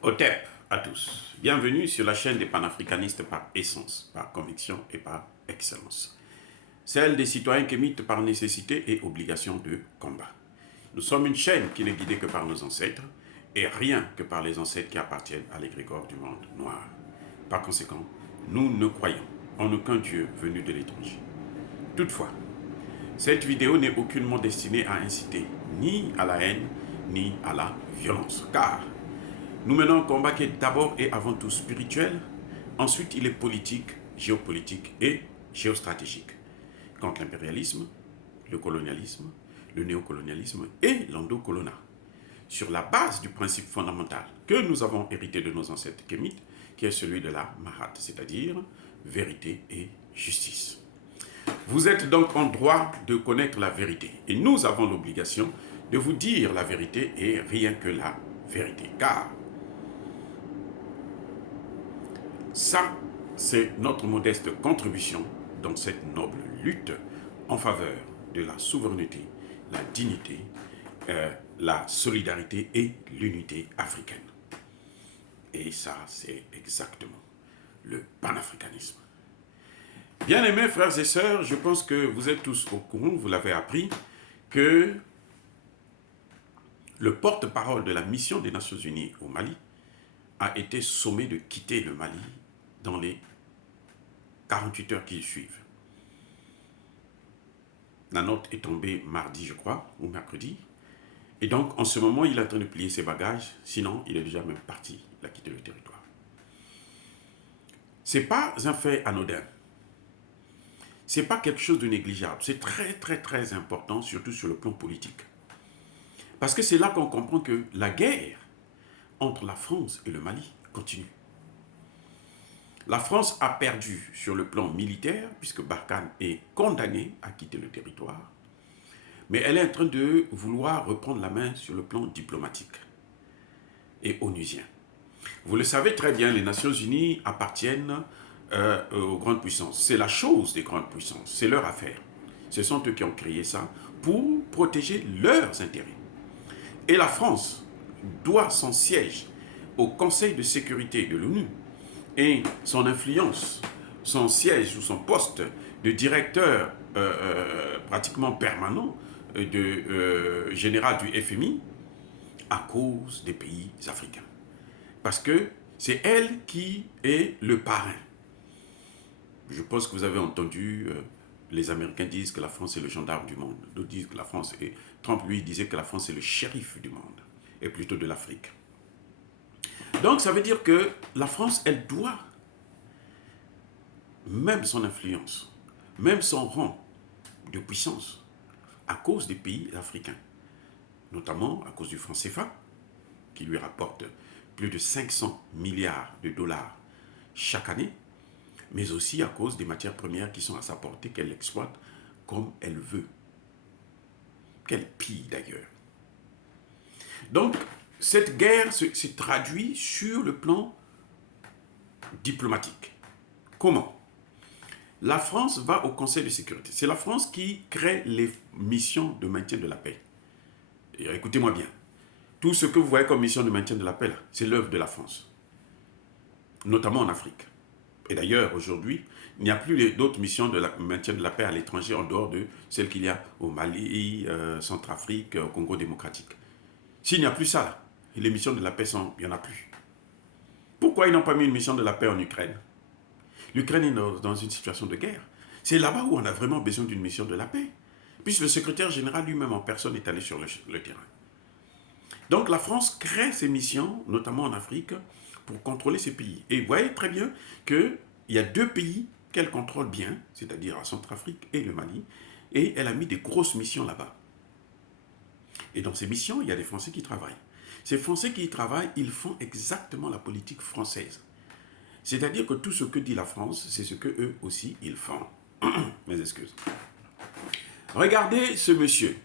OTEP à tous. Bienvenue sur la chaîne des panafricanistes par essence, par conviction et par excellence. Celle des citoyens kémites par nécessité et obligation de combat. Nous sommes une chaîne qui n'est guidée que par nos ancêtres et rien que par les ancêtres qui appartiennent à l'égrégore du monde noir. Par conséquent, nous ne croyons en aucun Dieu venu de l'étranger. Toutefois, cette vidéo n'est aucunement destinée à inciter ni à la haine ni à la violence, car nous menons un combat qui est d'abord et avant tout spirituel, ensuite il est politique, géopolitique et géostratégique, contre l'impérialisme, le colonialisme, le néocolonialisme et l'endocolonat, sur la base du principe fondamental que nous avons hérité de nos ancêtres kémites, qui est celui de la Mahat, c'est-à-dire vérité et justice. Vous êtes donc en droit de connaître la vérité, et nous avons l'obligation de vous dire la vérité et rien que la vérité, car ça, c'est notre modeste contribution dans cette noble lutte en faveur de la souveraineté, la dignité, la solidarité et l'unité africaine. Et ça, c'est exactement le panafricanisme. Bien-aimés frères et sœurs, je pense que vous êtes tous au courant, vous l'avez appris, que le porte-parole de la mission des Nations Unies au Mali a été sommé de quitter le Mali dans les 48 heures qui suivent. La note est tombée mardi, je crois, ou mercredi. Et donc, en ce moment, il est en train de plier ses bagages. Sinon, il est déjà même parti. Il a quitté le territoire. Ce n'est pas un fait anodin. Ce n'est pas quelque chose de négligeable. C'est très, très, très important, surtout sur le plan politique. Parce que c'est là qu'on comprend que la guerre entre la France et le Mali continue. La France a perdu sur le plan militaire, puisque Barkhane est condamné à quitter le territoire. Mais elle est en train de vouloir reprendre la main sur le plan diplomatique et onusien. Vous le savez très bien, les Nations Unies appartiennent aux grandes puissances. C'est la chose des grandes puissances, c'est leur affaire. Ce sont eux qui ont créé ça pour protéger leurs intérêts. Et la France doit son siège au Conseil de sécurité de l'ONU et son influence, son siège ou son poste de directeur pratiquement permanent de général du FMI à cause des pays africains. Parce que c'est elle qui est le parrain. Je pense que vous avez entendu, les Américains disent que la France est le gendarme du monde. D'autres disent que la France est... Trump, lui, disait que la France est le shérif du monde, et plutôt de l'Afrique. Donc, ça veut dire que la France, elle doit, même son influence, même son rang de puissance, à cause des pays africains, notamment à cause du franc CFA, qui lui rapporte plus de 500 milliards de dollars chaque année, mais aussi à cause des matières premières qui sont à sa portée, qu'elle exploite comme elle veut. Qu'elle pille d'ailleurs. Donc, cette guerre se traduit sur le plan diplomatique. Comment? La France va au Conseil de sécurité. C'est la France qui crée les missions de maintien de la paix. Et écoutez-moi bien. Tout ce que vous voyez comme mission de maintien de la paix, c'est l'œuvre de la France. Notamment en Afrique. Et d'ailleurs, aujourd'hui, il n'y a plus d'autres missions de maintien de la paix à l'étranger en dehors de celles qu'il y a au Mali, Centrafrique, au Congo démocratique. S'il n'y a plus ça, là, les missions de la paix, il n'y en a plus. Pourquoi ils n'ont pas mis une mission de la paix en Ukraine? L'Ukraine est dans une situation de guerre. C'est là-bas où on a vraiment besoin d'une mission de la paix. Puisque le secrétaire général lui-même en personne est allé sur le terrain. Donc la France crée ses missions, notamment en Afrique, pour contrôler ces pays. Et vous voyez très bien qu'il y a deux pays qu'elle contrôle bien, c'est-à-dire la Centrafrique et le Mali, et elle a mis des grosses missions là-bas. Et dans ces missions, il y a des Français qui travaillent. Ces Français qui y travaillent, ils font exactement la politique française. C'est-à-dire que tout ce que dit la France, c'est ce que eux aussi, ils font. Mes excuses. Regardez ce monsieur,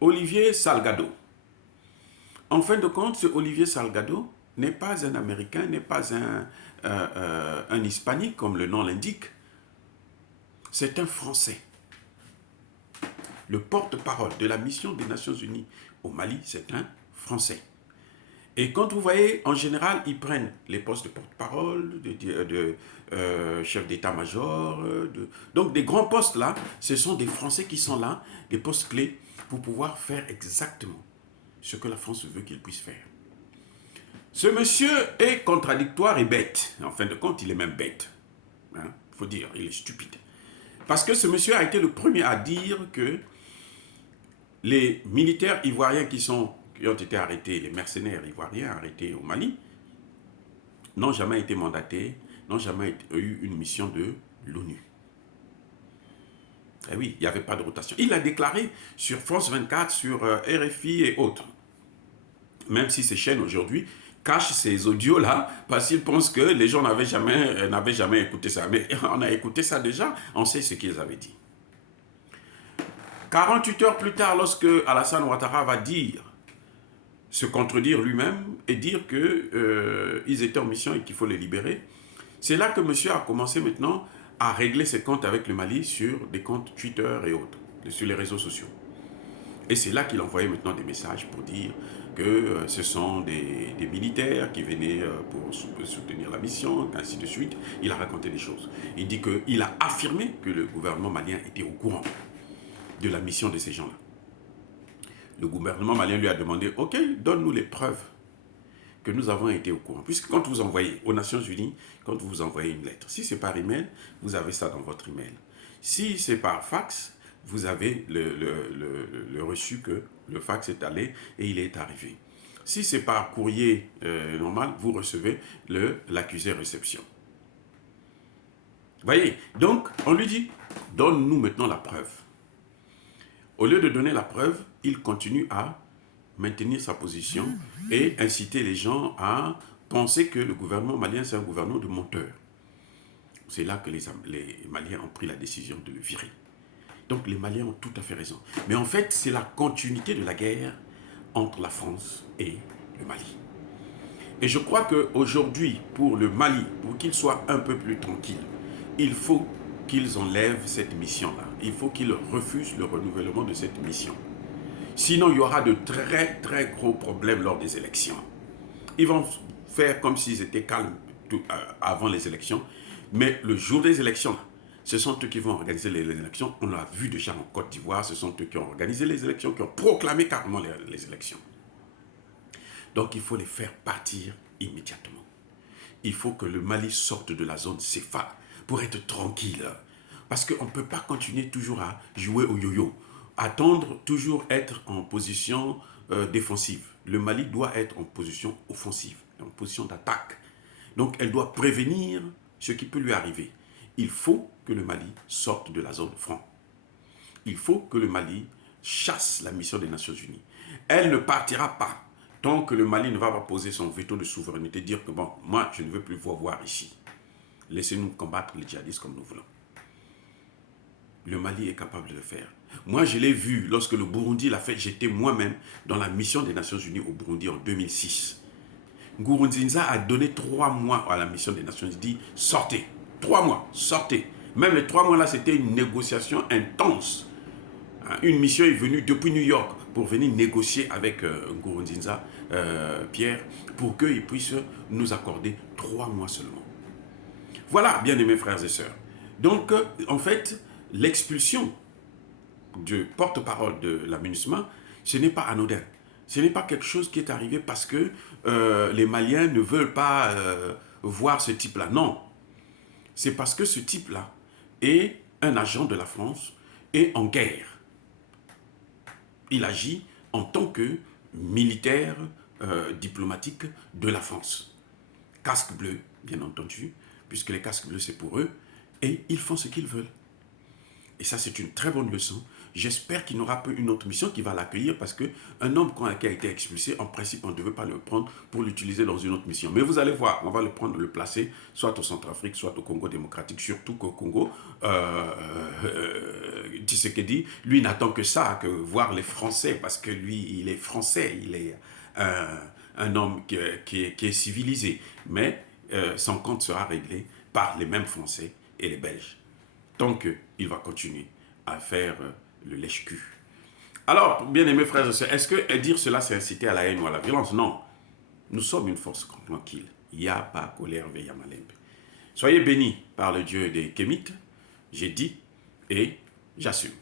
Olivier Salgado. En fin de compte, ce Olivier Salgado n'est pas un Américain, n'est pas un Hispanique, comme le nom l'indique. C'est un Français. Le porte-parole de la mission des Nations Unies au Mali, c'est un Français. Et quand vous voyez, en général, ils prennent les postes de porte-parole, de chef d'état-major. Donc, des grands postes là, ce sont des Français qui sont là, des postes clés, pour pouvoir faire exactement ce que la France veut qu'ils puissent faire. Ce monsieur est contradictoire et bête. En fin de compte, il est même bête. Il faut dire, il est stupide. Parce que ce monsieur a été le premier à dire que les militaires ivoiriens qui ont été arrêtés, les mercenaires ivoiriens arrêtés au Mali, n'ont jamais été mandatés, n'ont jamais eu une mission de l'ONU. Eh oui, il n'y avait pas de rotation. Il l'a déclaré sur France 24, sur RFI et autres. Même si ces chaînes aujourd'hui cachent ces audios-là, parce qu'ils pensent que les gens n'avaient jamais écouté ça. Mais on a écouté ça déjà, on sait ce qu'ils avaient dit. 48 heures plus tard, lorsque Alassane Ouattara va dire, se contredire lui-même et dire qu'ils étaient en mission et qu'il faut les libérer, c'est là que monsieur a commencé maintenant à régler ses comptes avec le Mali sur des comptes Twitter et autres, sur les réseaux sociaux. Et c'est là qu'il envoyait maintenant des messages pour dire que ce sont des militaires qui venaient pour soutenir la mission, ainsi de suite. Il a raconté des choses. Il dit qu'il a affirmé que le gouvernement malien était au courant de la mission de ces gens-là. Le gouvernement malien lui a demandé, ok, donne-nous les preuves que nous avons été au courant. Puisque quand vous envoyez aux Nations Unies, quand vous envoyez une lettre, si c'est par email, vous avez ça dans votre email. Si c'est par fax, vous avez le reçu que le fax est allé et il est arrivé. Si c'est par courrier normal, vous recevez l'accusé réception. Voyez, donc on lui dit, donne-nous maintenant la preuve. Au lieu de donner la preuve, il continue à maintenir sa position et inciter les gens à penser que le gouvernement malien, c'est un gouvernement de menteurs. C'est là que les Maliens ont pris la décision de le virer. Donc les Maliens ont tout à fait raison. Mais en fait, c'est la continuité de la guerre entre la France et le Mali. Et je crois qu'aujourd'hui, pour le Mali, pour qu'il soit un peu plus tranquille, il faut qu'ils enlèvent cette mission-là. Il faut qu'ils refusent le renouvellement de cette mission. Sinon, il y aura de très, très gros problèmes lors des élections. Ils vont faire comme s'ils étaient calmes avant les élections. Mais le jour des élections, ce sont eux qui vont organiser les élections. On l'a vu déjà en Côte d'Ivoire. Ce sont eux qui ont organisé les élections, qui ont proclamé carrément les élections. Donc, il faut les faire partir immédiatement. Il faut que le Mali sorte de la zone CFA pour être tranquille. Parce qu'on ne peut pas continuer toujours à jouer au yo-yo. Attendre, toujours être en position défensive. Le Mali doit être en position offensive, en position d'attaque. Donc, elle doit prévenir ce qui peut lui arriver. Il faut que le Mali sorte de la zone franc. Il faut que le Mali chasse la mission des Nations Unies. Elle ne partira pas tant que le Mali ne va pas poser son veto de souveraineté, dire que bon, moi, je ne veux plus vous voir ici. Laissez-nous combattre les djihadistes comme nous voulons. Le Mali est capable de le faire. Moi, je l'ai vu lorsque le Burundi l'a fait. J'étais moi-même dans la mission des Nations Unies au Burundi en 2006. Nkurunziza a donné 3 mois à la mission des Nations Unies. Il dit, sortez. 3 mois, sortez. Même les 3 mois là, c'était une négociation intense. Une mission est venue depuis New York pour venir négocier avec Nkurunziza, Pierre, pour qu'il puisse nous accorder 3 mois seulement. Voilà, bien aimés frères et sœurs. Donc, en fait, l'expulsion du porte-parole de la MINUSMA, ce n'est pas anodin. Ce n'est pas quelque chose qui est arrivé parce que les Maliens ne veulent pas voir ce type-là. Non. C'est parce que ce type-là est un agent de la France et en guerre. Il agit en tant que militaire diplomatique de la France. Casque bleu, bien entendu, puisque les casques bleus, c'est pour eux, et ils font ce qu'ils veulent. Et ça, c'est une très bonne leçon. J'espère qu'il n'aura pas une autre mission qui va l'accueillir parce qu'un homme qui a été expulsé, en principe, on ne devait pas le prendre pour l'utiliser dans une autre mission. Mais vous allez voir, on va le prendre, le placer soit au Centrafrique, soit au Congo démocratique, surtout qu'au Congo, Tshisekedi, lui n'attend que ça, que voir les Français, parce que lui, il est français, il est un homme qui est civilisé. Mais son compte sera réglé par les mêmes Français et les Belges. Tant qu'il va continuer à faire le lèche-cul. Alors, bien aimés frères et sœurs, est-ce que dire cela c'est inciter à la haine ou à la violence? Non. Nous sommes une force tranquille. Il n'y a pas colère veille Malembe. Soyez bénis par le Dieu des Kémites. J'ai dit et j'assume.